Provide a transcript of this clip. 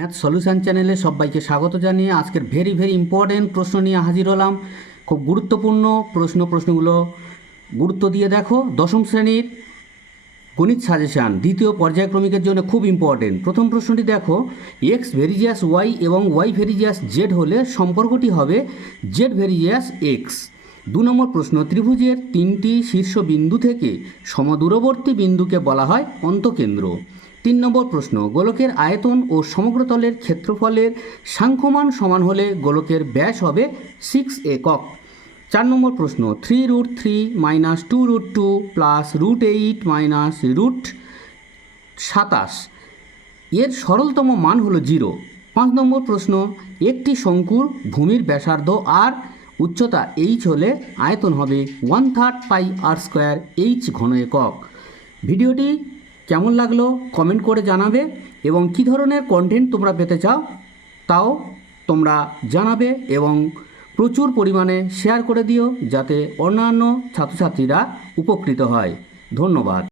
Math solution চ্যানেলে সবাইকে স্বাগত জানিয়ে আজকের ভেরি ইম্পর্টেন্ট প্রশ্ন নিয়ে হাজির হলাম। খুব গুরুত্বপূর্ণ প্রশ্নগুলো গুরুত্ব দিয়ে দেখো। দশম শ্রেণীর গণিত সাজেশান দ্বিতীয় পর্যায়ক্রমিকের জন্য খুব ইম্পর্টেন্ট। প্রথম প্রশ্নটি দেখো, এক্স ভেরিজিয়াস ওয়াই এবং ওয়াই ভেরিজিয়াস জেড হলে সম্পর্কটি হবে জেড ভেরিজিয়াস এক্স। 2 নম্বর প্রশ্ন, ত্রিভুজের 3টি শীর্ষবিন্দু থেকে সমদূরবর্তী বিন্দুকে বলা হয় অন্তঃকেন্দ্র। 3 নম্বর প্রশ্ন, গোলকের আয়তন ও সমগ্রতলের ক্ষেত্রফলের সাংখ্যমান সমান হলে গোলকের ব্যাস হবে 6 একক। 4 নম্বর প্রশ্ন, 3√3 - 2√2 + √8 - √27 এর সরলতম মান হলো 0। 5 নম্বর প্রশ্ন, একটি শঙ্কুর ভূমির ব্যাসার্ধ আর উচ্চতা h হলে আয়তন হবে 1/3 πr² h ঘন একক। ভিডিওটি কেমন লাগলো কমেন্ট করে জানাবে এবং কী ধরনের কন্টেন্ট তোমরা পেতে চাও তাও তোমরা জানাবে এবং প্রচুর পরিমাণে শেয়ার করে দিও যাতে অন্যান্য ছাত্রছাত্রীরা উপকৃত হয়। ধন্যবাদ।